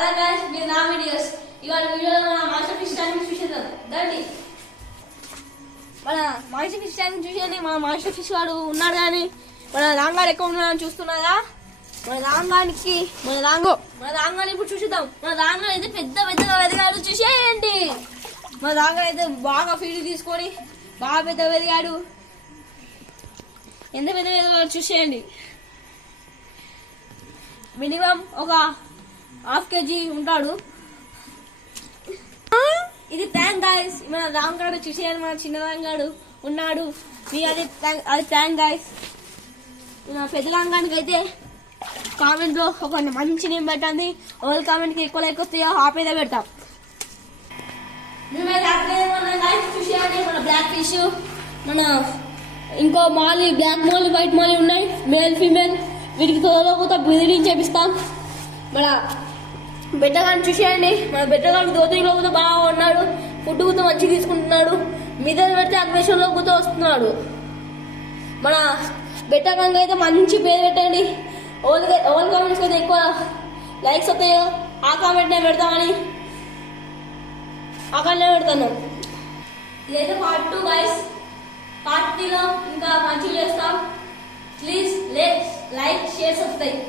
Hello guys, మీరు నా videos ఇవాళ వీడియోలో మన మాస్టర్ ఫిష్ ట్యాంక్ చూసేద్దాం. దండి మన మాస్టర్ ఫిష్ ట్యాంక్ చూసేది. మన మాస్టర్ ఫిష్ వాడు ఉన్నాడు కానీ మన రాంగాడు ఎక్కువ ఉన్నాడని చూస్తున్నారా? మన రాంగాని ఇప్పుడు చూసేద్దాం. మన రాంగాడు అయితే పెద్దగా ఎదిగాడు, చూసేయండి. మన రాంగాడు అయితే బాగా ఫీడ్ తీసుకొని బాగా పెద్దగా ఎదిగాడు. ఎంత పెద్దగా ఎదిగాడు చూసేయండి. మినిమం ఒక 1/2 kg ఉంటాడు. ఇది ట్యాంక్ గాయస్. మన రాంగాడు చూసేయాలి. మన చిన్న రాంగాడు ఉన్నాడు. మీ అది ట్యాంక్ గాయస్. మన పెద్ద రాంగానికి అయితే కామెంట్ లో ఒక మంచి నేమ్ పెట్టండి. ఓల్ కామెంట్ కి ఎక్కువ లైక్ వస్తాయో ఆపేదే పెడతాం. చూసేయాలి. మన బ్లాక్ ఫిష్, మన ఇంకో మాలి, బ్లాక్ మాలి, వైట్ మాలి ఉన్నాయి. Male female. వీటికి త్వరలో కూడా బ్రీడింగ్ చేపిస్తాం. మన బెట్టగాని చూసేయండి. మన బెట్టగానికి దోతిలో కూడా బాగా ఉన్నాడు. ఫుడ్ కూడా మంచిగా తీసుకుంటున్నాడు. మీద పెడితే అగ్నేశ్వర్లో కూడా వస్తున్నాడు. మన బెట్టగానికి అయితే మంచి పేరు పెట్టండి. ఓల్ కామెంట్స్ అయితే ఎక్కువ లైక్స్ వస్తాయో ఆ కామెంట్ నేను పెడతామని ఆ కామెంట్ పెడతాను. ఇదైతే పార్ట్ 2 గైస్. పార్ట్ 3లో ఇంకా మంచిగా చేస్తాం. Please like, share, subscribe.